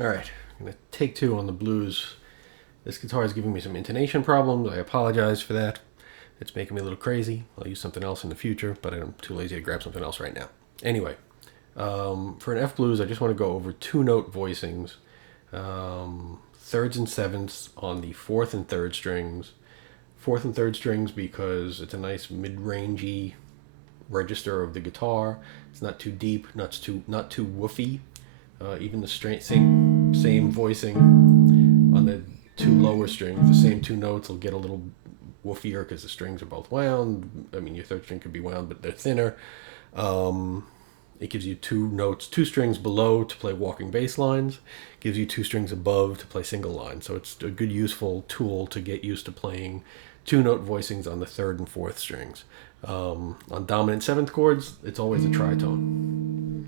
All right, I'm gonna take two on the blues. This guitar is giving me some intonation problems. I apologize for that. It's making me a little crazy. I'll use something else in the future, but I'm too lazy to grab something else right now. Anyway, for an F blues, I just want to go over two note voicings, thirds and sevenths on the fourth and third strings. Fourth and third strings because it's a nice mid-rangey register of the guitar. It's not too deep, not too woofy. Even the same voicing on the two lower strings, the same two notes will get a little woofier because the strings are both wound. I mean, your third string could be wound, but they're thinner. It gives you two notes, two strings below to play walking bass lines. Gives you two strings above to play single lines. So it's a good, useful tool to get used to playing two note voicings on the third and fourth strings. On dominant seventh chords, it's always a tritone.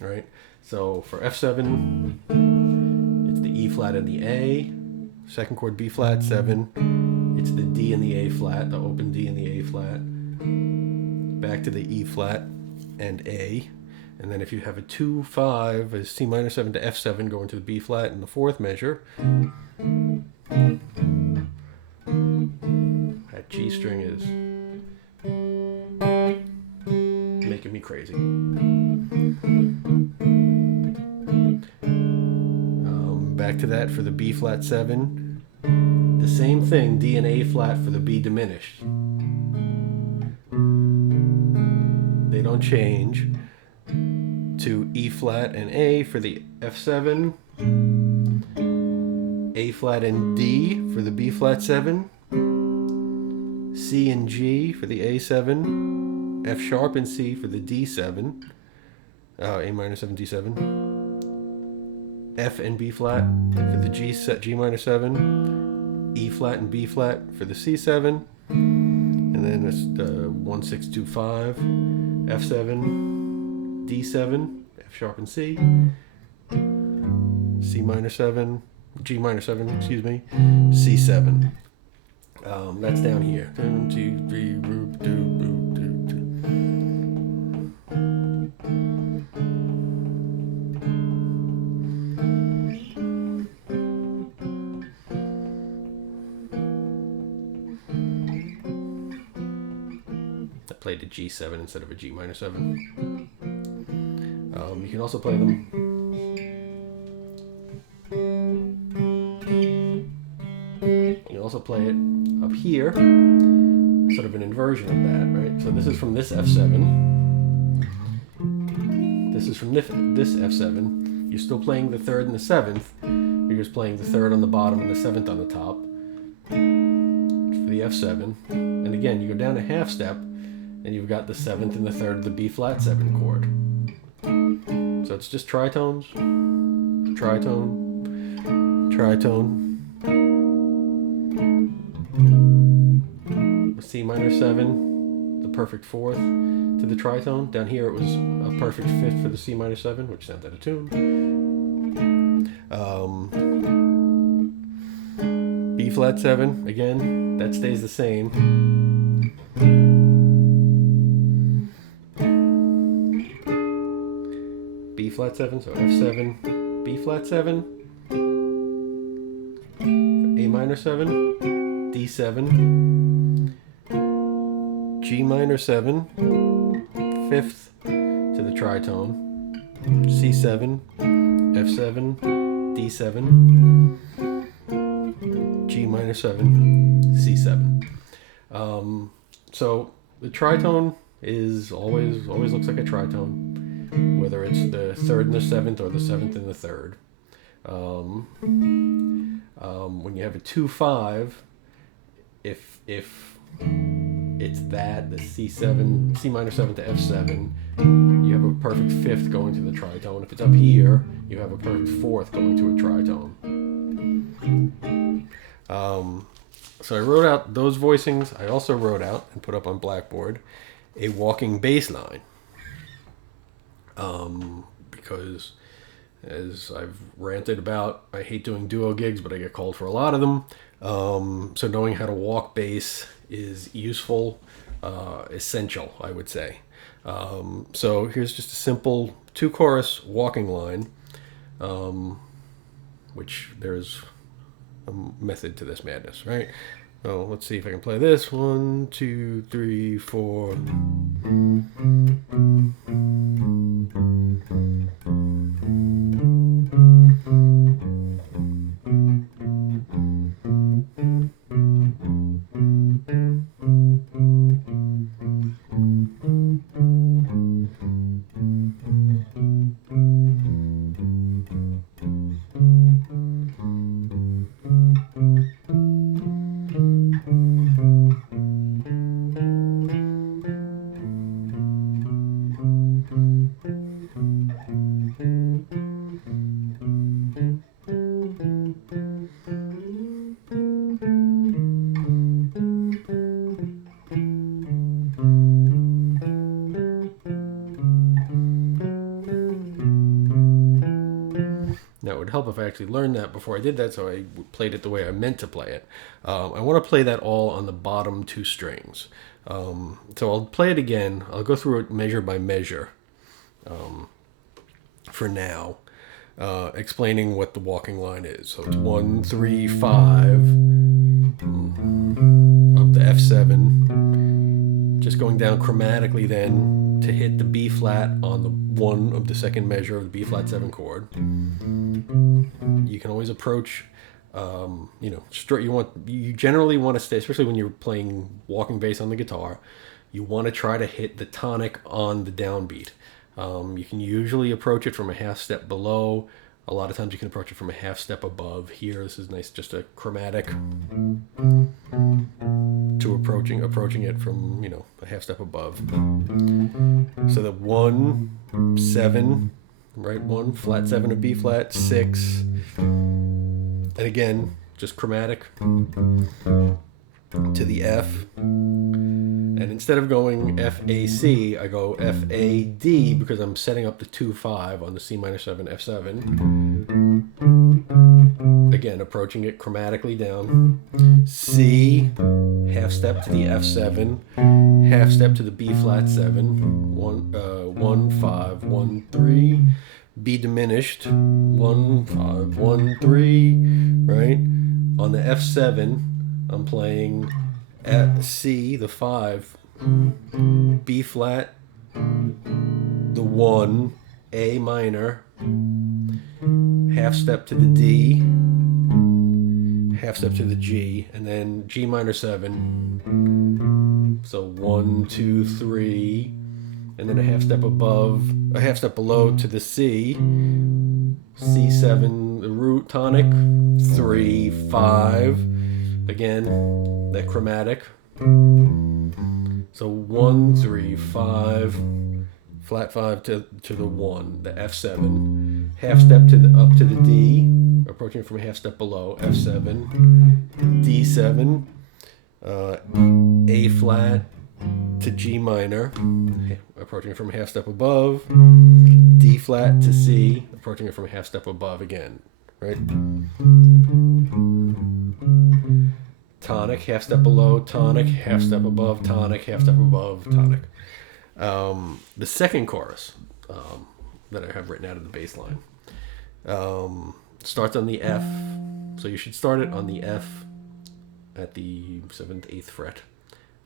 Right? So for F7, it's the E flat and the A. Second chord B flat, 7. It's the D and the A flat, the open D and the A flat. Back to the E flat and A. And then if you have a 2-5, a C minor 7 to F7 going to the B flat in the fourth measure, that G string is making me crazy. Back to that for the B flat 7. The same thing, D and A flat for the B diminished. They don't change. To E flat and A for the F7. A flat and D for the B flat 7. C and G for the A7. F sharp and C for the D7. A minor 7, D7. F and B flat for the G minor 7. E flat and B flat for the C7. And then it's 1, 6, 2, 5. F7, D7, F sharp and C. C minor 7, G minor 7, excuse me, C7. That's down here. 1, 2, 3, root, do, root, do, do. I played a G7 instead of a G minor 7. You can also play them. You can also play it up here, sort of an inversion of that, right? So this is from this F7. This is from this F7. You're still playing the third and the seventh. You're just playing the third on the bottom and the seventh on the top for the F7. And again, you go down a half step, and you've got the seventh and the third of the B flat 7 chord. So it's just tritones, tritone, tritone. C minor 7, the perfect fourth to the tritone. Down here it was a perfect fifth for the C minor 7, which sounds out of tune. B flat 7, again, that stays the same. B flat 7, so F7, B flat 7, A minor 7, D7, G minor 7, fifth to the tritone, C7, F7, D7, G minor 7, C7. So the tritone is always looks like a tritone, whether it's the third and the seventh or the seventh and the third. When you have a 2-5, if it's that, the C7, C minor 7 to F7, you have a perfect fifth going to the tritone. If it's up here, you have a perfect fourth going to a tritone. So I wrote out those voicings. I also wrote out and put up on Blackboard a walking bass line. Because as I've ranted about, I hate doing duo gigs, but I get called for a lot of them. So knowing how to walk bass is useful, essential, I would say. So here's just a simple 2-chorus walking line. which there's a method to this madness, right? So let's see if I can play this. 1, 2, 3, 4. Now, it would help if I actually learned that before I did that, so I played it the way I meant to play it. I want to play that all on the bottom 2 strings. So I'll play it again. I'll go through it measure by measure for now, explaining what the walking line is. So it's 1, 3, 5 of the F7, just going down chromatically then to hit the B flat on the 1 of the second measure of the B flat 7 chord. You can always approach, you generally want to stay, especially when you're playing walking bass on the guitar, you want to try to hit the tonic on the downbeat. You can usually approach it from a half step below. A lot of times you can approach it from a half step above. Here, this is nice, just a chromatic to approaching it from, a half step above. So the 1, 7, right? 1, flat 7 of B flat, 6, and again, just chromatic to the F. And instead of going F, A, C, I go F, A, D because I'm setting up the 2, 5 on the C minor 7, F7. Again, approaching it chromatically down. C, half step to the F7, half step to the B flat 7, 1, 5, 1, 3, B diminished, 1, 5, 1, 3, right? On the F7, I'm playing F, C, the 5, B flat, the 1, A minor, half step to the D, half step to the G, and then G minor 7. So 1, 2, 3, and then a half step below to the C, C7, the root tonic, 3, 5. Again, that chromatic. So 1, 3, 5, flat 5 to the 1, the F7, half step up to the D, approaching from a half step below, F7, D7, A flat to G minor, approaching from a half step above, D flat to C, approaching it from a half step above again, right? Tonic, half step below, tonic, half step above, tonic, half step above, tonic. The second chorus that I have written out of the bass line starts on the F. So you should start it on the F at the 7th, 8th fret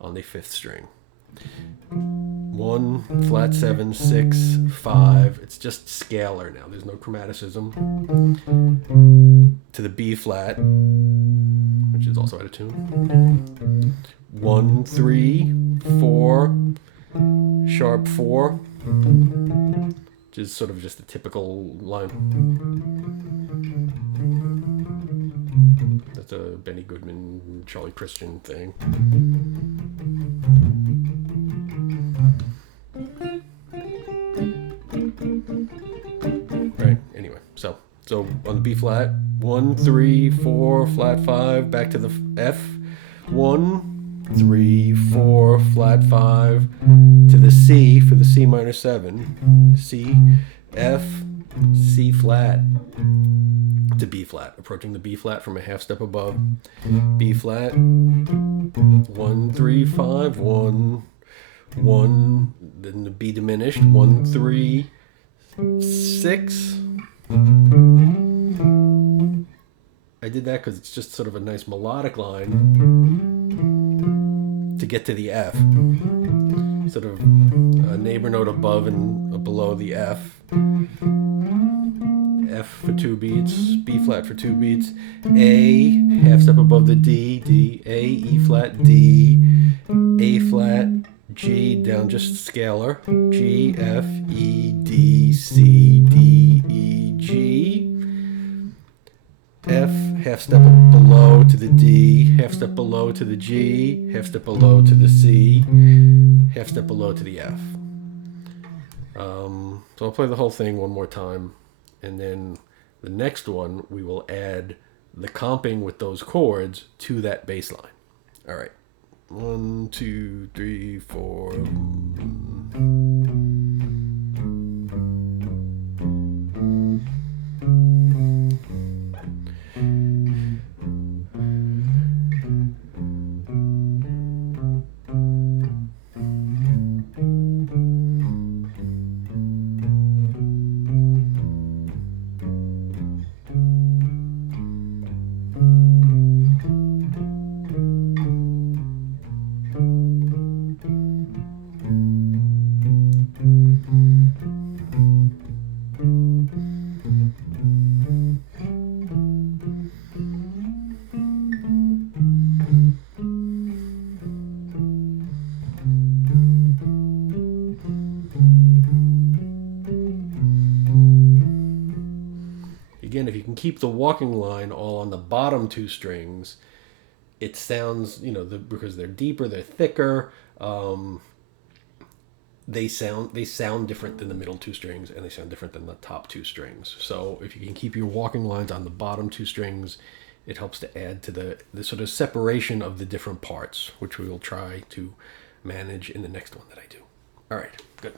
on the 5th string. 1, flat 7, 6, 5. It's just scalar now. There's no chromaticism. To the B flat, which is also out of tune. 1, 3, 4, sharp 4, which is sort of just a typical line. That's a Benny Goodman, Charlie Christian thing. Right, anyway, so on the B flat, 1, 3, 4, flat 5, back to the F, 1, 3, 4, flat 5, to the C for the C minor 7, C, F, C flat, to B flat, approaching the B flat from a half step above, B flat, 1, 3, 5, 1, 1, then the B diminished, 1, 3, 6, I did that because it's just sort of a nice melodic line to get to the F. Sort of a neighbor note above and below the F. F for 2 beats, B flat for 2 beats, A, half step above the D, D, A, E flat, D, A flat, G, down just scalar, G, F, E, D, C, D, E, G, F, half step below to the D, half step below to the G, half step below to the C, half step below to the F. So I'll play the whole thing one more time, and then the next one we will add the comping with those chords to that bass line. All right. 1, 2, 3, 4. Again, if you can keep the walking line all on the bottom 2 strings, it sounds, because they're deeper, they're thicker, they sound different than the middle 2 strings, and they sound different than the top 2 strings. So if you can keep your walking lines on the bottom 2 strings, it helps to add to the sort of separation of the different parts, which we will try to manage in the next one that I do. All right, good.